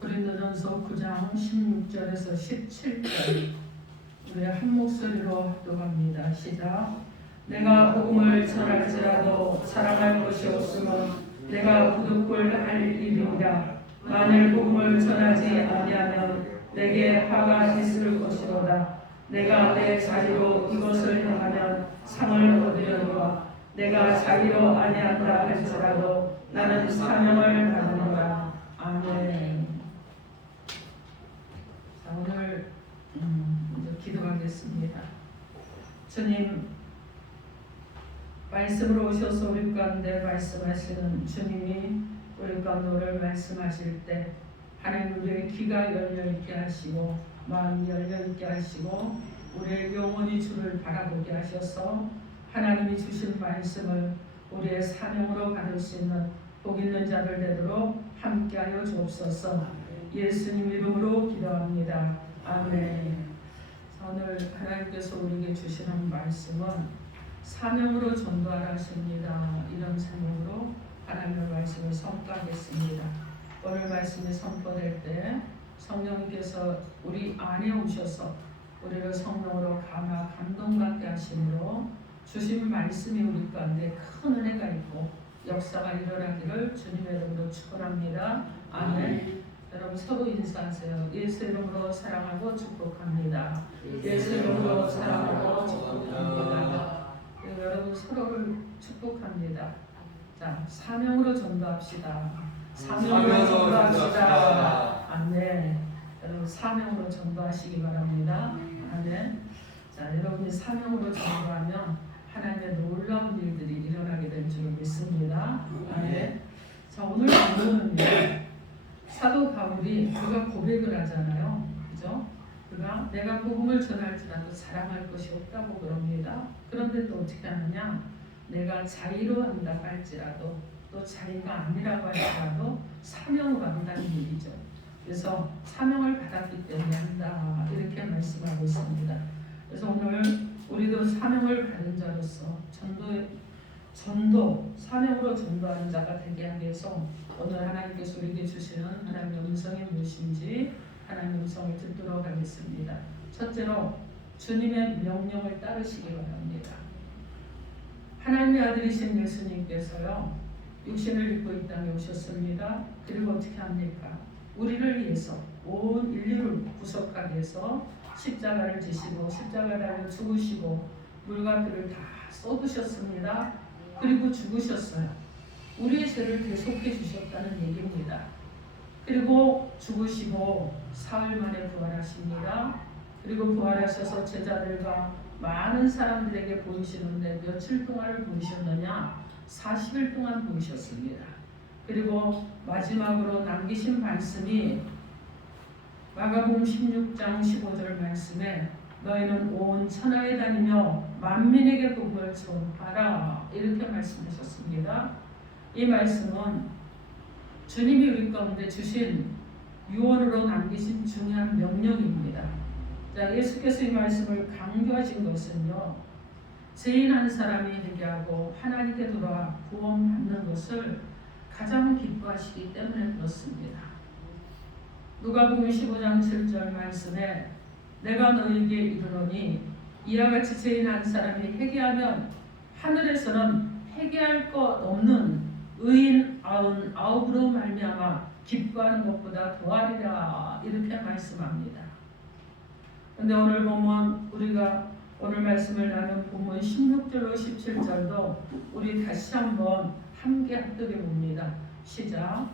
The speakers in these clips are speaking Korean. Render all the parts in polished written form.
고린도전서 9장 16절에서 17절 우리 한 목소리로 합독합니다. 시작. 내가 복음을 전할지라도 자랑할 것이 없으면 내가 부득불 할 일이니라. 만일 복음을 전하지 아니하면 내게 화가 있을 것이로다. 내가 내 자리로 이것을 행하면 상을 얻으려니와 내가 자리로 아니한다 할지라도 나는 사명을 받느니라. 아멘. 자, 오늘 이제 기도하겠습니다. 주님, 말씀으로 오셔서 우리 가운데 말씀하시는 주님이 우리 가운데 오늘 말씀하실 때 하나님 우리의 귀가 열려있게 하시고 마음이 열려있게 하시고 우리의 영혼이 주를 바라보게 하셔서 하나님이 주신 말씀을 우리의 사명으로 받을 수 있는 복 있는 자들 되도록 함께하여 주옵소서. 예수님 이름으로 기도합니다. 아멘. 오늘 하나님께서 우리에게 주시는 말씀은 사명으로 전도하라 하십니다. 이런 제목으로 하나님의 말씀을 선포하겠습니다. 오늘 말씀이 선포될 때 성령님께서 우리 안에 오셔서 우리를 성령으로 감동받게 하심으로 주신 말씀이 우리 가운데 큰 은혜가 있고 역사가 일어나기를 주님의 이름으로 축원합니다. 아멘. 여러분 서로 인사하세요. 예수 이름으로 사랑하고 축복합니다. 예수 이름으로 사랑하고 축복합니다. 여러분 서로를 축복합니다. 자, 사명으로 전도합시다. 사명으로 전도합시다. 아멘. 여러분 사명으로 전도하시기 바랍니다. 아멘. 자, 여러분이 사명으로 전도하면 하나님의 놀라운 일들이 일어나게 될 줄 믿습니다. 아멘. 자, 오늘 본문은요. 사도 바울이 그가 고백을 하잖아요. 그죠? 그가 내가 복음을 전할지라도 자랑할 것이 없다고 그럽니다. 그런데 또 어떻게 하느냐? 내가 자의로 한다고 할지라도 또 자의가 아니라고 할지라도 사명으로 한다는 얘기죠. 그래서 사명을 받았기 때문에 한다. 이렇게 말씀하고 있습니다. 그래서 오늘 우리도 사명을 받은 자로서 전도, 사명으로 전도하는 자가 되게 하기 위해서 오늘 하나님께서 우리에게 주시는 하나님의 음성이 무엇인지 하나님의 음성을 듣도록 하겠습니다. 첫째로 주님의 명령을 따르시기 바랍니다. 하나님의 아들이신 예수님께서요 육신을 입고 이 땅에 오셨습니다. 그리고 어떻게 합니까? 우리를 위해서 온 인류를 구속하기 위해서 십자가를 지시고 십자가 달려 죽으시고 물과 피를 다 쏟으셨습니다. 그리고 죽으셨어요. 우리의 죄를 대속해 주셨다는 얘기입니다. 그리고 죽으시고 사흘 만에 부활하십니다. 그리고 부활하셔서 제자들과 많은 사람들에게 보이시는데 며칠 동안을 보이셨느냐? 40일 동안 보이셨습니다. 그리고 마지막으로 남기신 말씀이 마가복음 16장 15절 말씀에 너희는 온 천하에 다니며 만민에게 복음을 전하라 이렇게 말씀하셨습니다. 이 말씀은 주님이 우리 가운데 주신 유언으로 남기신 중요한 명령입니다. 자, 예수께서 이 말씀을 강조하신 것은요, 죄인 한 사람이 회개하고 하나님께 돌아와 구원받는 것을 가장 기뻐하시기 때문에 그렇습니다. 누가복음 15장 7절 말씀에 내가 너희에게 이르노니 이와 같이 죄인 한 사람이 회개하면 하늘에서는 회개할 것 없는 의인 99으로 말미암아 기뻐하는 것보다 더하리라 이렇게 말씀합니다. 그런데 오늘 보면 우리가 오늘 말씀을 나눈 본문 16절로 17절도 우리 다시 한번 함께 합독해 봅니다. 시작.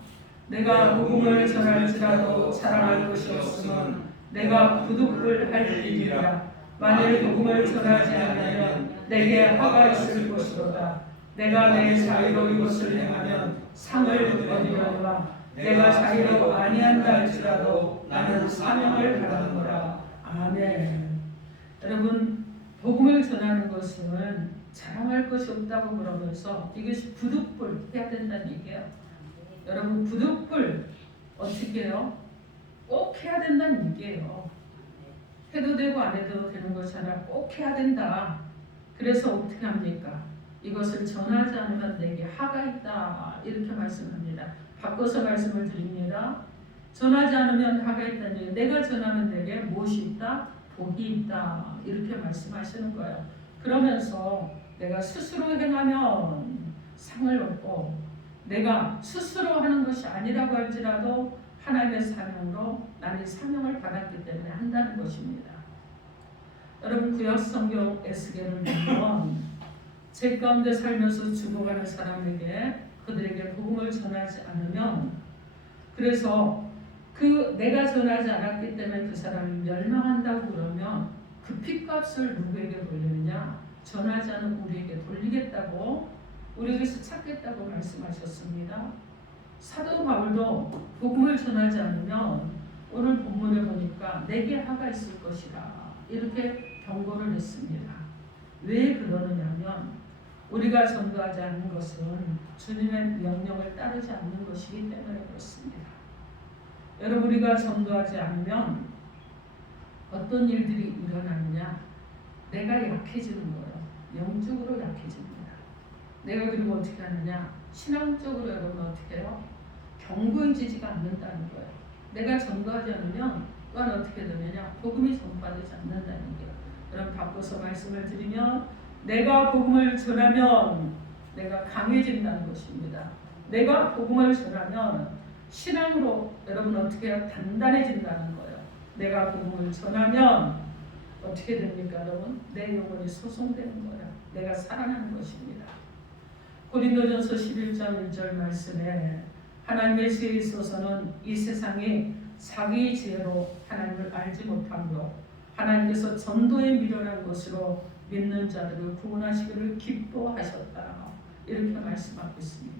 내가 복음을 전할지라도 자랑할 것이 없으면 내가 부득불 할 일이라. 만일 복음을 전하지 않으면 내게 화가 있을 것이로다. 내가 내 자유로 이것을 행하면 상을 얻으려니와 내가 자유로 아니한다 할지라도 나는 사명을 받았노라. 아멘. 여러분, 복음을 전하는 것은 자랑할 것이 없다고 그러면서 이것이 부득불 해야 된다는 얘기예요. 여러분, 부득불 어떻게 해요? 꼭 해야 된다는 얘기예요. 해도 되고 안 해도 되는 것이 아니라 꼭 해야 된다. 그래서 어떻게 합니까? 이것을 전하지 않으면 내게 화가 있다. 이렇게 말씀합니다. 바꿔서 말씀을 드립니다. 전하지 않으면 화가 있다니 내가 전하는 데에 무엇이 있다? 복이 있다. 이렇게 말씀하시는 거예요. 그러면서 내가 스스로 행하면 상을 얻고 내가 스스로 하는 것이 아니라고 할지라도 하나님의 사명으로 나는 사명을 받았기 때문에 한다는 것입니다. 여러분 구약 성경 에스겔을 보면 제 가운데 살면서 죽어가는 사람에게 그들에게 복음을 전하지 않으면 그래서 내가 전하지 않았기 때문에 그 사람이 멸망한다고 그러면 그 핏값을 누구에게 돌리느냐? 전하지 않은 우리에게 돌리겠다고 우리에게서 찾겠다고 말씀하셨습니다. 사도 바울도 복음을 전하지 않으면 오늘 본문에 보니까 내게 화가 있을 것이라 이렇게 경고를 했습니다. 왜 그러느냐면 우리가 전도하지 않는 것은 주님의 명령을 따르지 않는 것이기 때문에 그렇습니다. 여러분 우리가 전도하지 않으면 어떤 일들이 일어나느냐? 내가 약해지는 거예요. 영적으로 약해집니다. 내가 그리고 어떻게 하느냐? 신앙적으로 여러분 어떻게 해요? 견고해지지가 않는다는 거예요. 내가 전도하지 않으면 또한 어떻게 되느냐? 복음이 전파되지 않는다는 거예요. 여러분 바꿔서 말씀을 드리면 내가 복음을 전하면 내가 강해진다는 것입니다. 내가 복음을 전하면 신앙으로 여러분 어떻게 해요? 단단해진다는 거예요. 내가 복음을 전하면 어떻게 됩니까 여러분? 내 영혼이 소송되는 거예요. 내가 살아나는 것입니다. 고린도전서 11장 1절 말씀에 하나님의 지혜에 있어서는 이 세상이 자기의 지혜로 하나님을 알지 못하므로 하나님께서 전도에 미련한 것으로 믿는 자들을 구원하시기를 기뻐하셨다. 이렇게 말씀하고 있습니다.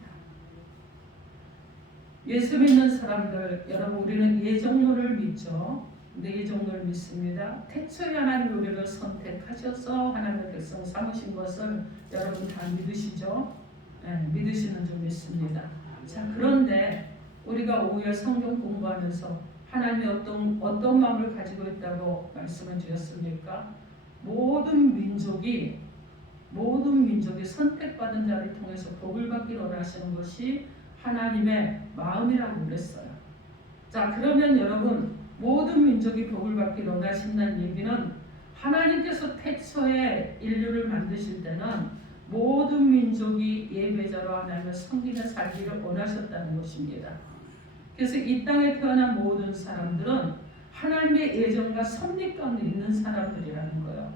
예수 믿는 사람들 여러분 우리는 예정론을 믿죠. 근데 예정론을 믿습니다. 태초에 하나님 우리를 선택하셔서 하나님의 백성 삼으신 것을 여러분 다 믿으시죠? 네, 믿으시는 줄 믿습니다. 자 그런데 우리가 오후에 성경 공부하면서 하나님이 어떤 마음을 가지고 있다고 말씀을 드렸습니까? 모든 민족이 선택받은 자를 통해서 복을 받기를 원하시는 것이 하나님의 마음이라고 그랬어요. 자 그러면 여러분 모든 민족이 복을 받기를 원하신다는 얘기는 하나님께서 태초에 인류를 만드실 때는 모든 민족이 예배자로 하나님을 섬기며 살기를 원하셨다는 것입니다. 그래서 이 땅에 태어난 모든 사람들은 하나님의 예정과 섭리 가운데 있는 사람들이라는 거예요.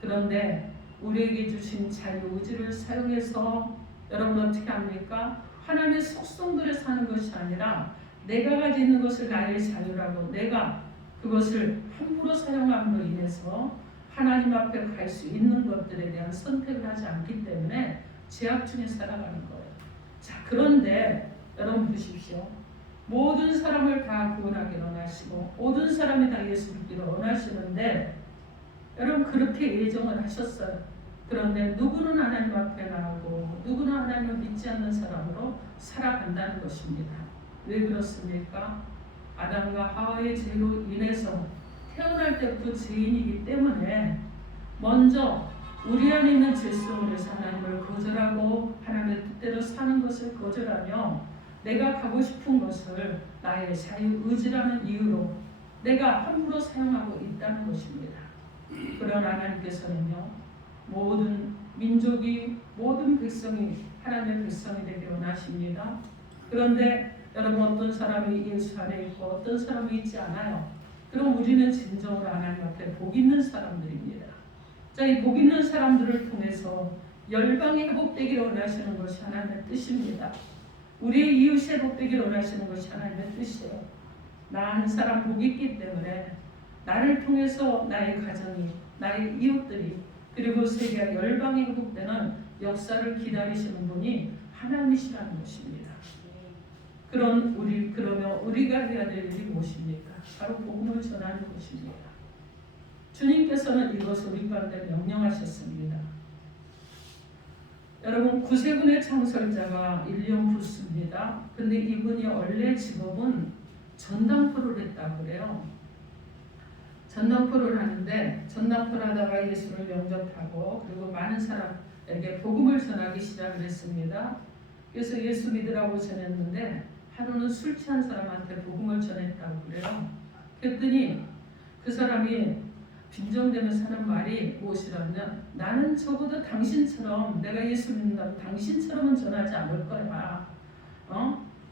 그런데 우리에게 주신 자유의지를 사용해서 여러분 어떻게 합니까? 하나님의 속성들에 사는 것이 아니라 내가 가지고 있는 것을 나의 자유라고 내가 그것을 함부로 사용함으로 인해서 하나님 앞에 갈 수 있는 것들에 대한 선택을 하지 않기 때문에 죄악 중에 살아가는 거예요. 자 그런데 여러분 보십시오. 모든 사람을 다 구원하기 원하시고 모든 사람이 다 예수 믿기를 원하시는데 여러분 그렇게 예정을 하셨어요. 그런데 누구는 하나님 앞에 나오고 누구는 하나님을 믿지 않는 사람으로 살아간다는 것입니다. 왜 그렇습니까? 아담과 하와의 죄로 인해서 태어날 때부터 죄인이기 때문에 먼저 우리 안에 있는 죄성으로 해서 하나님을 거절하고 하나님의 뜻대로 사는 것을 거절하며 내가 가고 싶은 것을 나의 자유의지라는 이유로 내가 함부로 사용하고 있다는 것입니다. 그러나 하나님께서는요 모든 민족이 모든 백성이 하나님의 백성이 되기 원하십니다. 그런데 여러분 어떤 사람이 예수 안에 있고 어떤 사람이 있지 않아요. 그럼 우리는 진정으로 하나님 앞에 복 있는 사람들입니다. 자, 이 복 있는 사람들을 통해서 열방이 회복되기를 원하시는 것이 하나님의 뜻입니다. 우리의 이웃이 회복되기를 원하시는 것이 하나님의 뜻이에요. 나 한 사람 복이 있기 때문에 나를 통해서 나의 가정이 나의 이웃들이 그리고 세계 열방이 회복되는 역사를 기다리시는 분이 하나님이시라는 것입니다. 그러면 우리가 해야 될 일이 무엇입니까? 바로 복음을 전하는 것입니다. 주님께서는 이것을 우리 가운데 명령하셨습니다. 여러분 구세군의 창설자가 윌리엄 부스입니다. 근데 이분이 원래 직업은 전당포를 했다고 그래요. 전당포를 하는데 전당포를 하다가 예수를 영접하고 그리고 많은 사람에게 복음을 전하기 시작을 했습니다. 그래서 예수 믿으라고 전했는데 하루는 술 취한 사람한테 복음을 전해 전했다고 그래요. 그랬더니 그 사람이 빈정대면서 하는 말이 무엇이라면 나는 적어도 당신처럼 내가 예수 믿는다고 당신처럼은 전하지 않을 거야.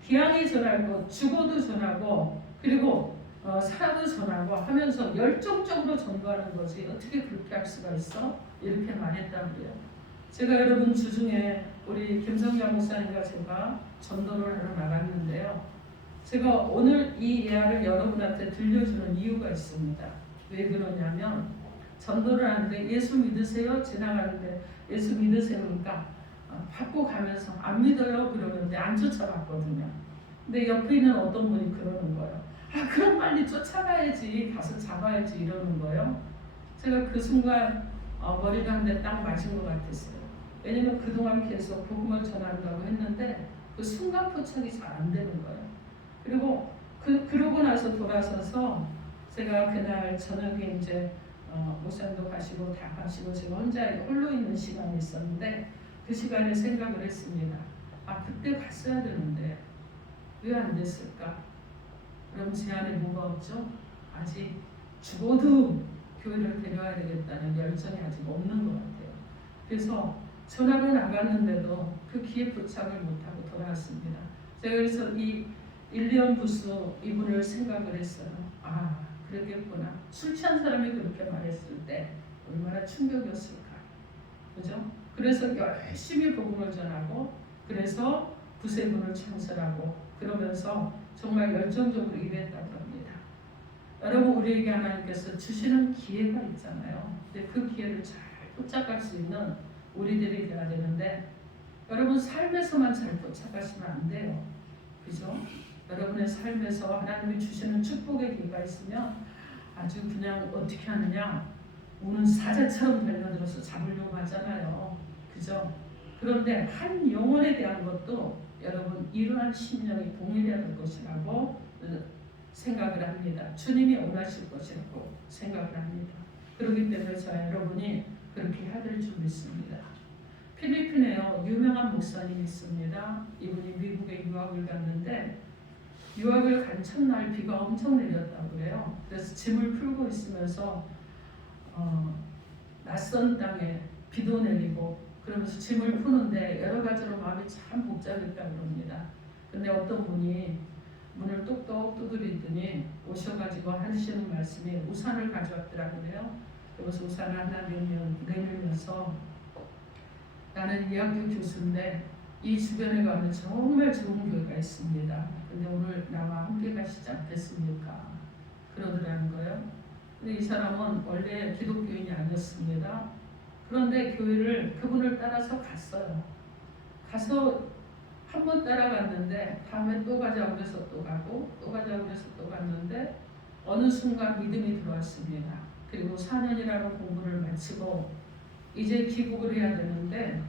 기왕에 전하고 죽어도 전하고 그리고 살아도 전하고 하면서 열정적으로 전도하는 거지 어떻게 그렇게 할 수가 있어? 이렇게 말했다고 그래요. 제가 여러분 주중에 우리 김성경 목사님과 제가 전도를 하러 나갔는데요. 제가 오늘 이 예화를 여러분한테 들려주는 이유가 있습니다. 왜 그러냐면 전도를 하는데 예수 믿으세요? 지나가는데 예수 믿으세요? 그러니까 받고 가면서 안 믿어요? 그러는데 안 쫓아갔거든요. 근데 옆에 있는 어떤 분이 그러는 거예요. 그럼 빨리 쫓아가야지 가서 잡아야지 이러는 거예요. 제가 그 순간 머리가 한 대 딱 맞은 것 같았어요. 왜냐면 그동안 계속 복음을 전한다고 했는데 그 순간 포착이 잘 안 되는 거예요. 그리고 그러고 나서 돌아서서 제가 그날 저녁에 이제 목사님도 가시고 다 가시고 제가 혼자 홀로 있는 시간이 있었는데 그 시간에 생각을 했습니다. 그때 갔어야 되는데 왜 안 됐을까? 그럼 제 안에 뭐가 없죠? 아직 죽어도 교회를 데려와야 되겠다는 열정이 아직 없는 것 같아요. 그래서 전화를 나갔는데도 그 기회 포착을 못하고 돌아왔습니다. 제가 그래서 이 일리언 부스 이분을 생각을 했어요. 그랬겠구나. 술 취한 사람이 그렇게 말했을 때 얼마나 충격이었을까. 그죠? 그래서 열심히 복음을 전하고 그래서 구세군을 창설하고 그러면서 정말 열정적으로 일했다고 합니다. 여러분 우리에게 하나님께서 주시는 기회가 있잖아요. 근데 그 기회를 잘 포착할 수 있는 우리들이 돼야 되는데 여러분 삶에서만 잘 포착하시면 안 돼요. 그죠? 여러분의 삶에서 하나님이 주시는 축복의 기회가 있으면 아주 그냥 어떻게 하느냐 우는 사자처럼 달려들어서 잡으려고 하잖아요. 그죠? 그런데 한 영혼에 대한 것도 여러분 이러한 심령이 동일해야 될 것이라고 생각을 합니다. 주님이 원하실 것이라고 생각을 합니다. 그렇기 때문에 저와 여러분이 그렇게 해야 될 줄 믿습니다. 필리핀에요 유명한 목사님이 있습니다. 이분이 미국에 유학을 갔는데 유학을 간 첫날 비가 엄청 내렸다고 그래요. 그래서 짐을 풀고 있으면서 낯선 땅에 비도 내리고 그러면서 짐을 푸는데 여러 가지로 마음이 참 복잡했다고 합니다. 근데 어떤 분이 문을 똑똑 두드리더니 오셔가지고 하시는 말씀이 우산을 가져왔더라고 그래요. 그래서 우산을 하나 내밀면서 나는 이 학교 교수인데 이 주변에 가면 정말 좋은 교회가 있습니다. 근데 오늘 나와 함께 가시지 않겠습니까? 그러더라는 거예요. 근데 이 사람은 원래 기독교인이 아니었습니다. 그런데 교회를 그분을 따라서 갔어요. 가서 한 번 따라갔는데 다음에 또 가자고 그래서 또 가고 또 가자고 그래서 또 갔는데 어느 순간 믿음이 들어왔습니다. 그리고 4년이라는 공부를 마치고 이제 귀국을 해야 되는데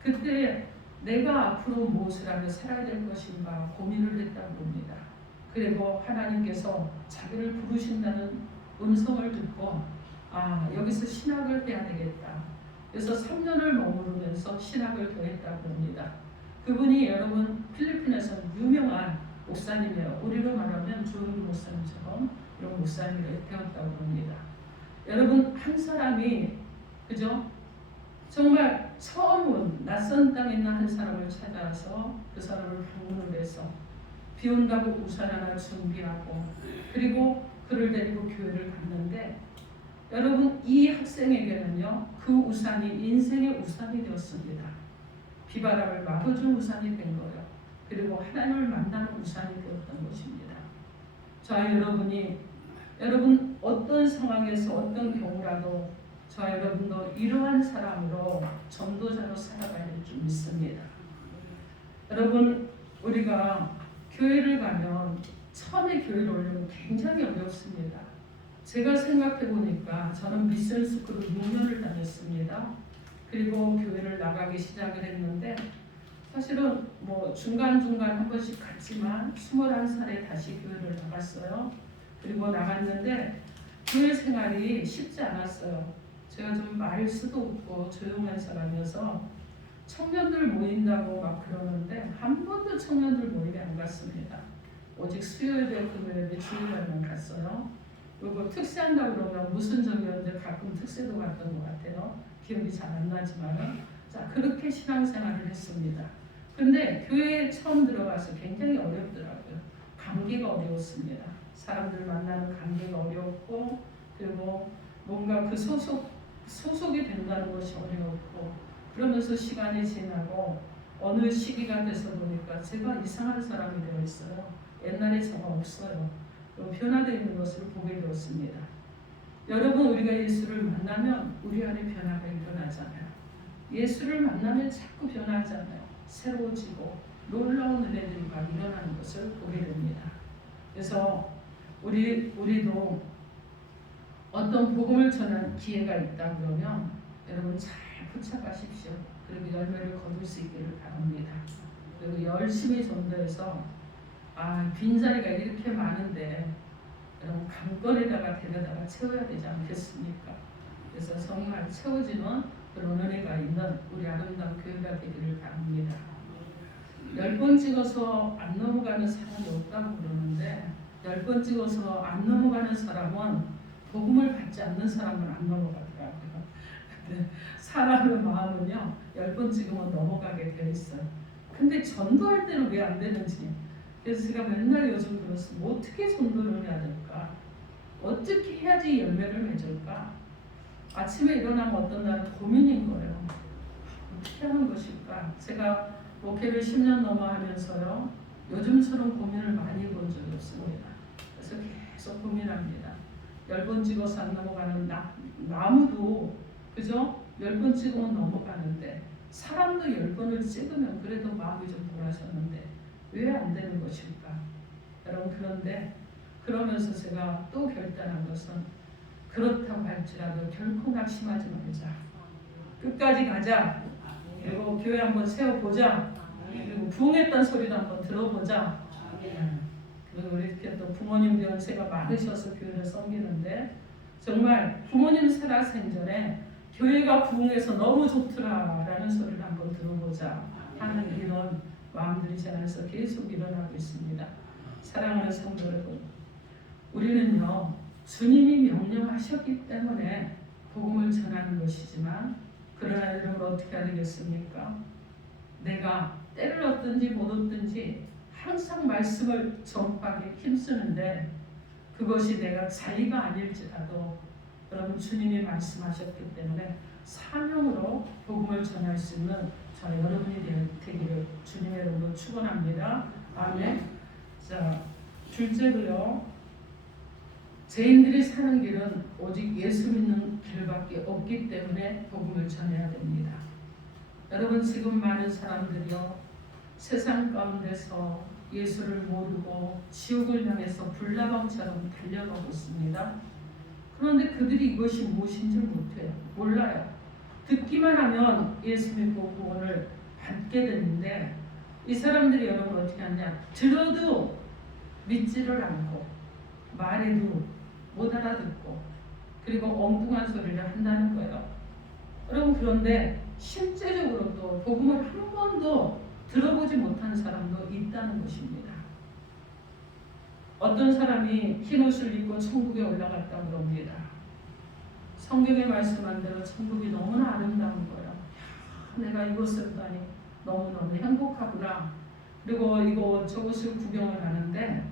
그때 내가 앞으로 무엇을 하며 살아야 될 것인가 고민을 했다고 봅니다. 그리고 하나님께서 자기를 부르신다는 음성을 듣고 여기서 신학을 해야 되겠다. 그래서 3년을 머무르면서 신학을 더했다고 합니다. 그분이 여러분 필리핀에서 유명한 목사님이에요. 우리로 말하면 조용히 목사님처럼 이런 목사님이 되었다고 합니다. 여러분 한 사람이 그죠? 정말 처음 온 낯선 땅에 있는 한 사람을 찾아서 그 사람을 방문을 해서 비 온다고 우산 하나 준비하고 그리고 그를 데리고 교회를 갔는데 여러분 이 학생에게는요 그 우산이 인생의 우산이 되었습니다. 비바람을 막아준 우산이 된 거예요. 그리고 하나님을 만나는 우산이 되었던 것입니다. 저와 여러분 어떤 상황에서 어떤 경우라도 저와 여러분도 이러한 사람으로 전도자로 살아가야 될 줄 믿습니다. 여러분 우리가 교회를 가면 처음에 교회를 오려면 굉장히 어렵습니다. 제가 생각해 보니까 저는 미션 스쿨을 6년을 다녔습니다. 그리고 교회를 나가기 시작을 했는데 사실은 뭐 중간중간 한 번씩 갔지만 21살에 다시 교회를 나갔어요. 그리고 나갔는데 교회 생활이 쉽지 않았어요. 제가 좀 말 수도 없고 조용한 사람이어서 청년들 모인다고 막 그러는데 한 번도 청년들 모임에 안 갔습니다. 오직 수요예배, 금요예배, 주일날만 갔어요. 그리고 특세한다고 그러면 무슨 적이었는데 가끔 특세도 갔던 것 같아요. 기억이 잘 안 나지만 자 그렇게 신앙생활을 했습니다. 근데 교회에 처음 들어가서 굉장히 어렵더라고요. 관계가 어려웠습니다. 사람들 만나는 관계가 어려웠고 그리고 뭔가 그 소속이 된다는 것이 어려웠고 그러면서 시간이 지나고 어느 시기가 돼서 보니까 제가 이상한 사람이 되어 있어요. 옛날에 저가 없어요. 변화되어 있는 것을 보게 되었습니다. 여러분 우리가 예수를 만나면 우리 안에 변화가 일어나잖아요. 예수를 만나면 자꾸 변하잖아요. 새로워지고 놀라운 은혜들이 막 일어나는 것을 보게 됩니다. 그래서 우리도 어떤 복음을 전할 기회가 있다 그러면 여러분 잘 붙잡으십시오. 그리고 열매를 거둘 수 있기를 바랍니다. 그리고 열심히 전도해서 빈자리가 이렇게 많은데 여러분 강건에다가 데려다가 채워야 되지 않겠습니까? 그래서 정말 채워지는 그런 은혜가 있는 우리 아름다운 교회가 되기를 바랍니다. 10번 찍어서 안 넘어가는 사람이 없다고 그러는데 10번 찍어서 안 넘어가는 사람은 복음을 받지 않는 사람은 안 넘어가더라고요. 근데 사람의 마음은요 10번 찍으면 넘어가게 되어 있어요. 근데 전도할 때는 왜 안 되는지 그래서 제가 맨날 요즘 그렇습니다. 어떻게 전도를 해야 될까? 어떻게 해야지 열매를 맺을까? 아침에 일어나면 어떤 날은 고민인 거예요. 어떻게 하는 것일까? 제가 목회를 10년 넘어 하면서요. 요즘처럼 고민을 많이 본 적이 없습니다. 그래서 계속 고민합니다. 10번 찍어서 안 넘어가는 나무도 그죠? 10번 찍으면 넘어가는데 사람도 10번을 찍으면 그래도 마음이 좀 돌아섰는데 왜 안 되는 것일까? 여러분 그런데 그러면서 제가 또 결단한 것은 그렇다고 할지라도 결코 낙심하지 말자. 끝까지 가자. 그리고 교회 한번 세워보자. 그리고 부흥했던 소리도 한번 들어보자. 그리고 이렇게 또 부모님 연세가 많으셔서 교회를 섬기는데 정말 부모님 살아생전에 교회가 부흥해서 너무 좋더라라는 소리를 한번 들어보자 하는 이런 마음들이 제 안에서 계속 일어나고 있습니다. 사랑하는 성도 여러분, 우리는요 주님이 명령하셨기 때문에 복음을 전하는 것이지만 그러나 여러분 어떻게 해야 되겠습니까? 내가 때를 얻든지 못 얻든지 항상 말씀을 전파하게 힘쓰는데 그것이 내가 자의가 아닐지라도 여러분 주님이 말씀하셨기 때문에 사명으로 복음을 전할 수 있는 저 여러분이 되기를 주님의 이름으로 축원합니다. 아멘. 자, 둘째로요. 죄인들이 사는 길은 오직 예수 믿는 길밖에 없기 때문에 복음을 전해야 됩니다. 여러분 지금 많은 사람들이요. 세상 가운데서 예수를 모르고 지옥을 향해서 불나방처럼 달려가고 있습니다. 그런데 그들이 이것이 무엇인지 몰라요. 듣기만 하면 예수 믿고 구원을 받게 되는데 이 사람들이 여러분 어떻게 하냐? 들어도 믿지를 않고 말해도 못 알아듣고 그리고 엉뚱한 소리를 한다는 거예요. 여러분 그런데 실제적으로 또 복음을 한 번도 들어보지 못한 사람도 있다는 것입니다. 어떤 사람이 흰옷을 입고 천국에 올라갔다고 그럽니다. 성경에 말씀한 대로 천국이 너무나 아름다운 거예요. 내가 이곳을 가니 너무너무 행복하구나. 그리고 이곳 저곳을 구경을 하는데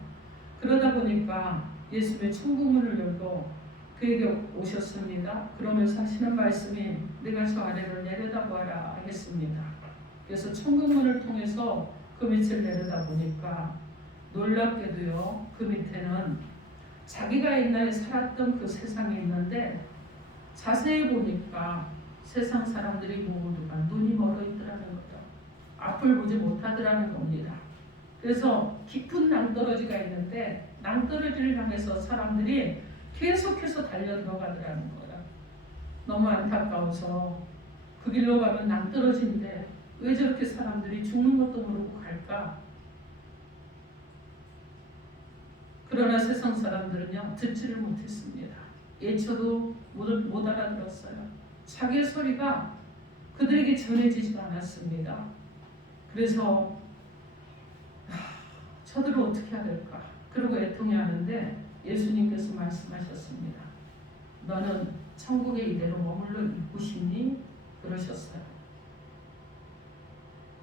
그러다 보니까 예수님의 천국문을 열고 그에게 오셨습니다. 그러면서 하시는 말씀이 내가 저 아래를 내려다보아라 했습니다. 그래서 천국문을 통해서 그 밑을 내려다보니까 놀랍게도요. 그 밑에는 자기가 옛날에 살았던 그 세상이 있는데 자세히 보니까 세상 사람들이 모두가 눈이 멀어 있더라는 거죠. 앞을 보지 못하더라는 겁니다. 그래서 깊은 낭떠러지가 있는데 낭떠러지를 향해서 사람들이 계속해서 달려 들어가더라는 거예요. 너무 안타까워서 그 길로 가면 낭떠러지인데 왜 저렇게 사람들이 죽는 것도 모르고 갈까? 그러나 세상 사람들은요 듣지를 못했습니다. 예초도 못 알아들었어요. 자기의 소리가 그들에게 전해지지가 않았습니다. 그래서 저들을 어떻게 해야 될까? 그리고 애통해하는데 예수님께서 말씀하셨습니다. 너는 천국에 이대로 머물러 있고 싶니? 그러셨어요.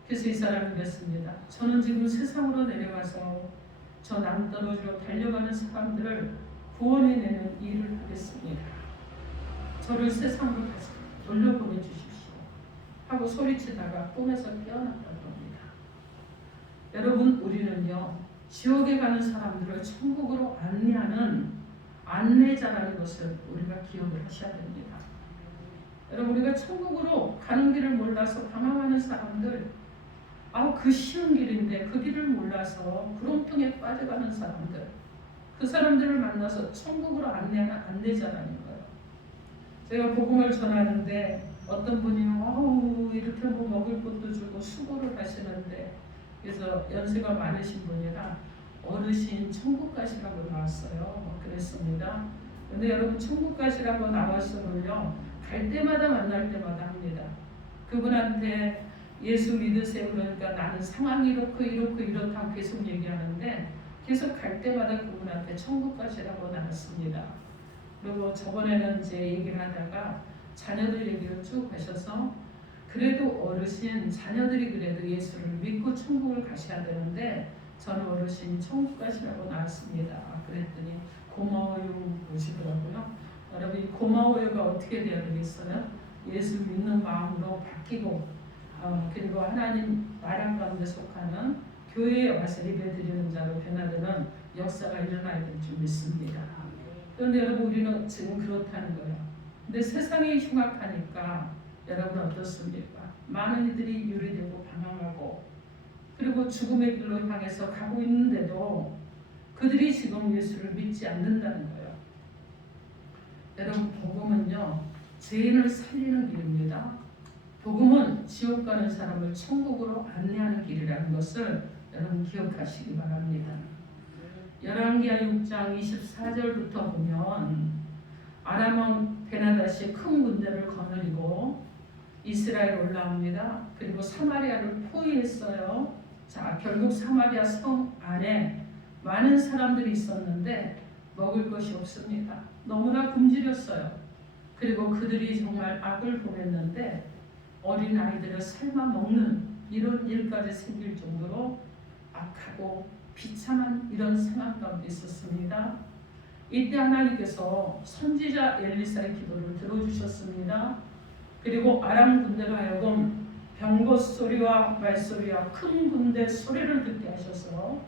그래서 이 사람이 그랬습니다. 저는 지금 세상으로 내려가서 저 낭떠러지로 달려가는 사람들을 구원해내는 일을 하겠습니다. 저를 세상으로 다시 돌려보내주십시오 하고 소리치다가 꿈에서 깨어났다고 합니다. 여러분, 우리는요 지옥에 가는 사람들을 천국으로 안내하는 안내자라는 것을 우리가 기억을 하셔야 됩니다. 여러분, 우리가 천국으로 가는 길을 몰라서 방황하는 사람들, 그 쉬운 길인데 그 길을 몰라서 구렁텅이에 빠져가는 사람들, 그 사람들을 만나서 천국으로 안내하는 안내자라는 거예요. 제가 복음을 전하는데 어떤 분이 이렇게 뭐 먹을 것도 주고 수고를 하시는데, 그래서 연세가 많으신 분이라 어르신 천국 가시라고 나왔어요. 그랬습니다. 근데 여러분, 천국 가시라고 나왔으면요 갈 때마다 만날 때마다 합니다. 그분한테 예수 믿으세요 그러니까 나는 상황이 이렇다고 계속 얘기하는데, 계속 갈 때마다 그분한테 천국 가시라고 나왔습니다. 그리고 저번에는 이제 얘기를 하다가 자녀들 얘기를 쭉 하셔서, 그래도 어르신 자녀들이 그래도 예수를 믿고 천국을 가셔야 되는데 저는 어르신 천국 가시라고 나왔습니다. 그랬더니 고마워요 그러시더라고요. 여러분, 이 고마워요가 어떻게 돼야 되겠어요? 예수 믿는 마음으로 바뀌고 그리고 하나님 나라 가운데 속하는 교회에 와서 예배드리는 자로 변화되는 역사가 일어나야 될 줄 믿습니다. 그런데 여러분, 우리는 지금 그렇다는 거예요. 근데 세상이 흉악하니까 여러분 어떻습니까? 많은 이들이 유리되고 방황하고 그리고 죽음의 길로 향해서 가고 있는데도 그들이 지금 예수를 믿지 않는다는 거예요. 여러분, 복음은요 죄인을 살리는 길입니다. 복음은 지옥 가는 사람을 천국으로 안내하는 길이라는 것을 여러분 기억하시기 바랍니다. 열왕기하 6장 24절부터 보면 아람 왕 베나다시 큰 군대를 거느리고 이스라엘 올라옵니다. 그리고 사마리아를 포위했어요. 자, 결국 사마리아 성 안에 많은 사람들이 있었는데 먹을 것이 없습니다. 너무나 굶주렸어요. 그리고 그들이 정말 악을 범했는데 어린 아이들을 삶아 먹는 이런 일까지 생길 정도로 악하고 비참한 이런 상황 가운데 있었습니다. 이때 하나님께서 선지자 엘리사의 기도를 들어주셨습니다. 그리고 아람 군대가 하여금 병거 소리와 말소리와 큰 군대 소리를 듣게 하셔서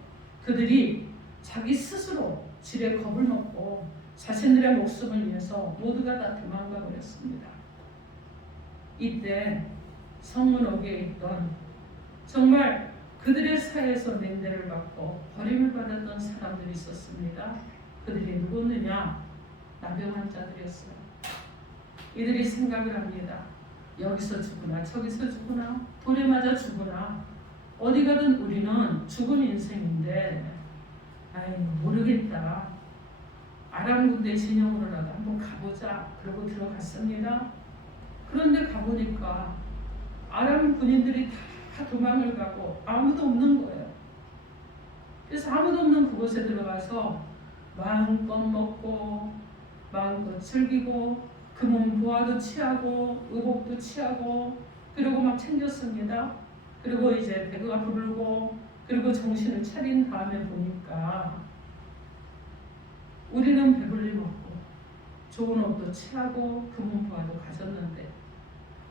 그들이 자기 스스로 질에 겁을 먹고 자신들의 목숨을 위해서 모두가 다 도망가 버렸습니다. 이때 성문옥에 있던 정말 그들의 사이에서 냉대를 받고 버림을 받았던 사람들이 있었습니다. 그들이 누구느냐? 나병 환자들이었어요. 이들이 생각을 합니다. 여기서 죽으나 저기서 죽으나 돌에 맞아 죽으나 어디 가든 우리는 죽은 인생인데 모르겠다. 아람 군대 진영으로라도 한번 가보자. 그러고 들어갔습니다. 그런데 가보니까 아람 군인들이 다 도망을 가고 아무도 없는 거예요. 그래서 아무도 없는 그곳에 들어가서 마음껏 먹고 마음껏 즐기고 금은 보화도 취하고 의복도 취하고 그리고 막 챙겼습니다. 그리고 이제 배가 부르고 그리고 정신을 차린 다음에 보니까 우리는 배불리 먹고 좋은 옷도 취하고 금은 보화도 가졌는데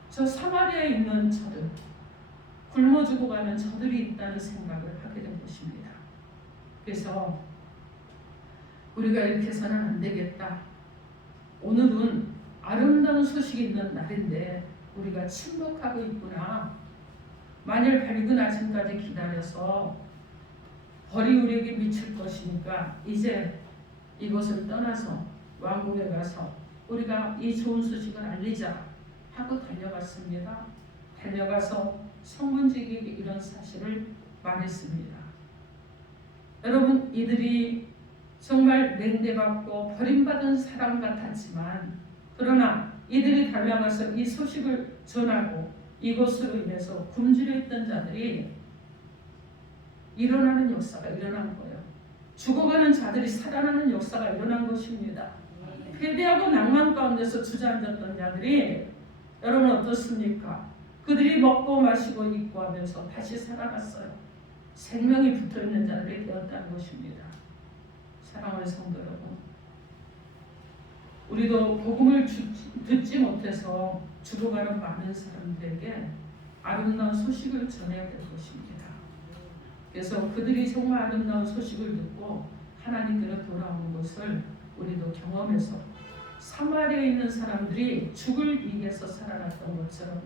저 사마리아에 있는 저들, 굶어 죽어가는 저들이 있다는 생각을 하게 된 것입니다. 그래서 우리가 이렇게 해서는 안 되겠다. 오늘은 아름다운 소식이 있는 날인데 우리가 침묵하고 있구나. 만일 밝은 아침까지 기다려서 벌이 우리에게 미칠 것이니까 이제 이곳을 떠나서 왕궁에 가서 우리가 이 좋은 소식을 알리자 하고 달려갔습니다. 달려가서 성문지기에게 이런 사실을 말했습니다. 여러분, 이들이 정말 냉대받고 버림받은 사람 같았지만 그러나 이들이 달려가서 이 소식을 전하고 이것으로 인해서 굶주려 있던 자들이 일어나는 역사가 일어난 거예요. 죽어가는 자들이 살아나는 역사가 일어난 것입니다. 패배하고 낭만 가운데서 주저앉았던 자들이 여러분 어떻습니까? 그들이 먹고 마시고 입고 하면서 다시 살아났어요. 생명이 붙어있는 자들이 되었다는 것입니다. 사랑하는 성도 여러분, 우리도 복음을 듣지 못해서 죽어가는 많은 사람들에게 아름다운 소식을 전해야 될 것입니다. 그래서 그들이 정말 아름다운 소식을 듣고 하나님께로 돌아오는 것을 우리도 경험해서 사마리아에 있는 사람들이 죽을 이기에서 살아났던 것처럼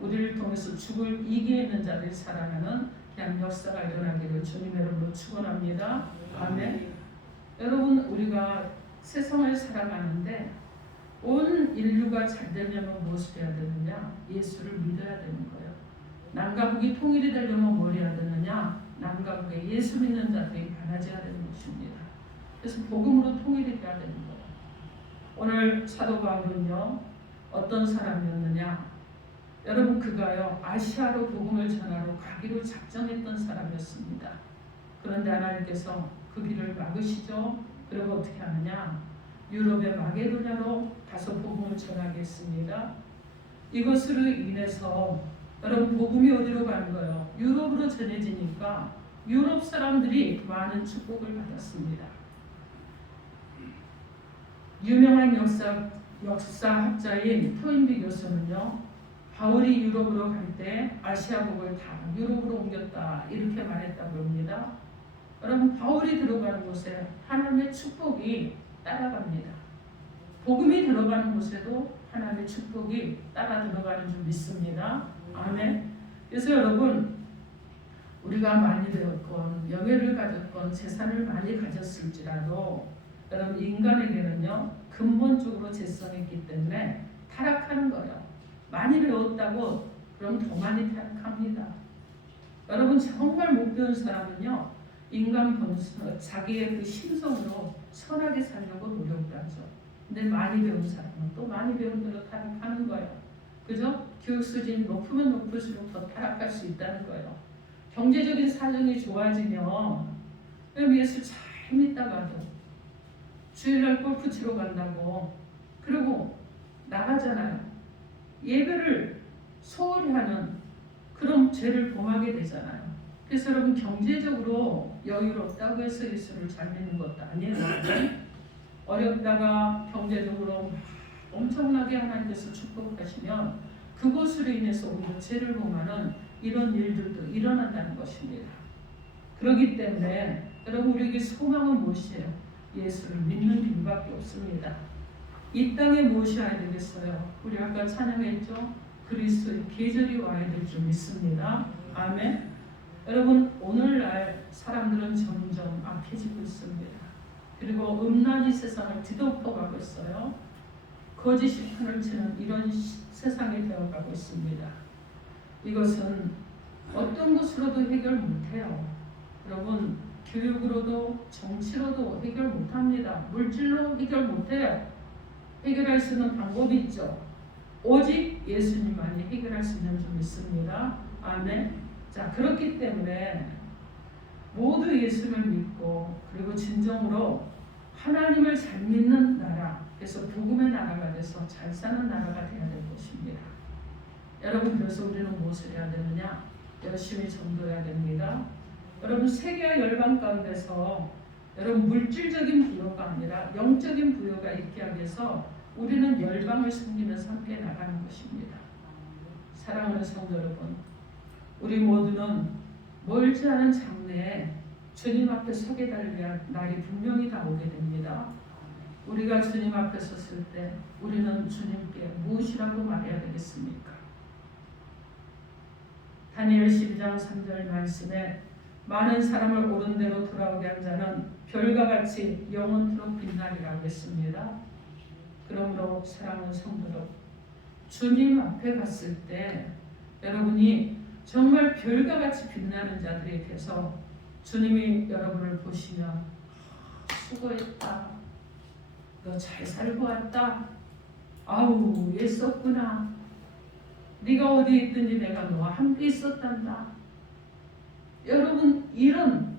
우리를 통해서 죽을 이기에 있는 자들이 살아나는 그냥 역사가 일어나기를 주님의 이름으로 축원합니다. 아멘. 여러분, 우리가 세상을 살아가는데 온 인류가 잘 되려면 무엇을 해야 되느냐? 예수를 믿어야 되는 거예요. 남과 북이 통일이 되려면 뭘 해야 되느냐? 남과 북에 예수 믿는 자들이 많아져야 되는 것입니다. 그래서 복음으로 통일이 돼야 되는 거예요. 오늘 사도 바울은요, 어떤 사람이었느냐? 여러분, 그가요 아시아로 복음을 전하러 가기로 작정했던 사람이었습니다. 그런데 하나님께서 그 길을 막으시죠. 그리고 어떻게 하느냐? 유럽의 마게도냐로 가서 복음을 전하게 했습니다. 이것으로 인해서 여러분 복음이 어디로 가는 거예요? 유럽으로 전해지니까 유럽 사람들이 많은 축복을 받았습니다. 유명한 역사학자인 토인비 교수는요, 바울이 유럽으로 갈 때 아시아복을 다 유럽으로 옮겼다 이렇게 말했다고 합니다. 여러분, 바울이 들어가는 곳에 하나님의 축복이 따라갑니다. 복음이 들어가는 곳에도 하나님의 축복이 따라 들어가는 줄 믿습니다. 아멘. 그래서 여러분, 우리가 많이 배웠건 명예를 가졌건 재산을 많이 가졌을지라도 여러분, 인간에게는요 근본적으로 죄성이 있기 때문에 타락하는 거예요. 많이 배웠다고 그럼 더 많이 타락합니다. 여러분, 정말 못 배운 사람은요 인간 본성, 자기의 그 심성으로 선하게 살려고 노력하죠. 근데 많이 배운 사람은 또 많이 배운 대로 타락하는 거예요. 그죠? 교육 수준이 높으면 높을수록 더 타락할 수 있다는 거예요. 경제적인 사정이 좋아지면 예수 잘 믿다가도 주일날 골프 치러 간다고 그리고 나가잖아요. 예배를 소홀히 하는 그런 죄를 범하게 되잖아요. 그래서 여러분, 경제적으로 여유롭다고 해서 예수를 잘 믿는 것도 아니에요. 어렵다가 경제적으로 엄청나게 하나님께서 축복하시면 그것으로 인해서 우리가 죄를 범하는 이런 일들도 일어난다는 것입니다. 그렇기 때문에 여러분, 우리에게 소망은 무엇이에요? 예수를 믿는 길밖에 없습니다. 이 땅에 무엇이 와야 되겠어요? 우리 아까 찬양했죠? 그리스도의 계절이 와야 될 줄 믿습니다. 아멘. 여러분, 오늘날 사람들은 점점 악해지고 있습니다. 그리고 음란이 세상을 뒤덮어가고 있어요. 거짓이 판을 치는 이런 세상이 되어가고 있습니다. 이것은 어떤 것으로도 해결 못해요. 여러분, 교육으로도 정치로도 해결 못합니다. 물질로 해결 못해요. 해결할 수 있는 방법이 있죠. 오직 예수님만이 해결할 수 있는 줄 믿습니다. 아멘. 자, 그렇기 때문에 모두 예수를 믿고 그리고 진정으로 하나님을 잘 믿는 나라, 그래서 복음의 나라가 돼서 잘 사는 나라가 되어야 될 것입니다. 여러분, 그래서 우리는 무엇을 해야 되느냐? 열심히 전도해야 됩니다. 여러분, 세계와 열방 가운데서 여러분 물질적인 부여가 아니라 영적인 부여가 있게 하기 위해서 우리는 열방을 섬기면서 함께 나가는 것입니다. 사랑하는 성도 여러분, 우리 모두는 멀지 않은 장래에 주님 앞에 서게 될 날이 분명히 다 오게 됩니다. 우리가 주님 앞에 섰을 때 우리는 주님께 무엇이라고 말해야 되겠습니까? 다니엘 12장 3절 말씀에 많은 사람을 옳은 대로 돌아오게 한 자는 별과 같이 영원토록 빛나리라고 했습니다. 그러므로 사랑하는 성도들, 주님 앞에 갔을 때 여러분이 정말 별과 같이 빛나는 자들이 돼서 주님이 여러분을 보시면 수고했다, 너 잘 살고 왔다, 아우 애썼구나, 네가 어디 있든지 내가 너와 함께 있었단다. 여러분, 이런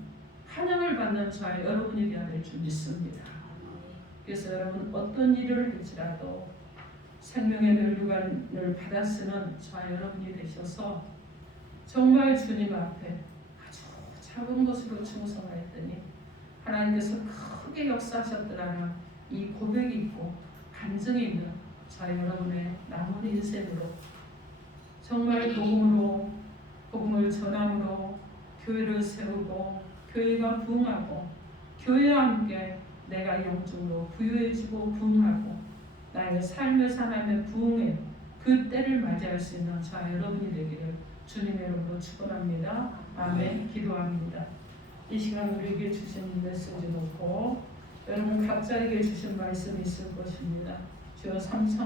찬양을 받는 저와 여러분이 되어야 될 줄 믿습니다. 그래서 여러분 어떤 일을 할지라도 생명의 면류관을 받아 쓰는 저와 여러분이 되셔서 정말 주님 앞에 아주 작은 것으로 충성하였더니 하나님께서 크게 역사하셨더라는 이 고백이 있고 간증이 있는 저와 여러분의 남은 인생으로 정말 복음을 전함으로 교회를 세우고 교회가 부흥하고 교회와 함께 내가 영적으로 부유해지고 부흥하고 나의 삶에서 하나님의 부흥의 그 때를 맞이할 수 있는 저와 여러분이 되기를 주님의 이름으로 축원합니다. 아멘. 기도합니다. 이 시간 우리에게 주신 메시지 놓고 여러분 각자에게 주신 말씀이 있을 것입니다. 주여 3천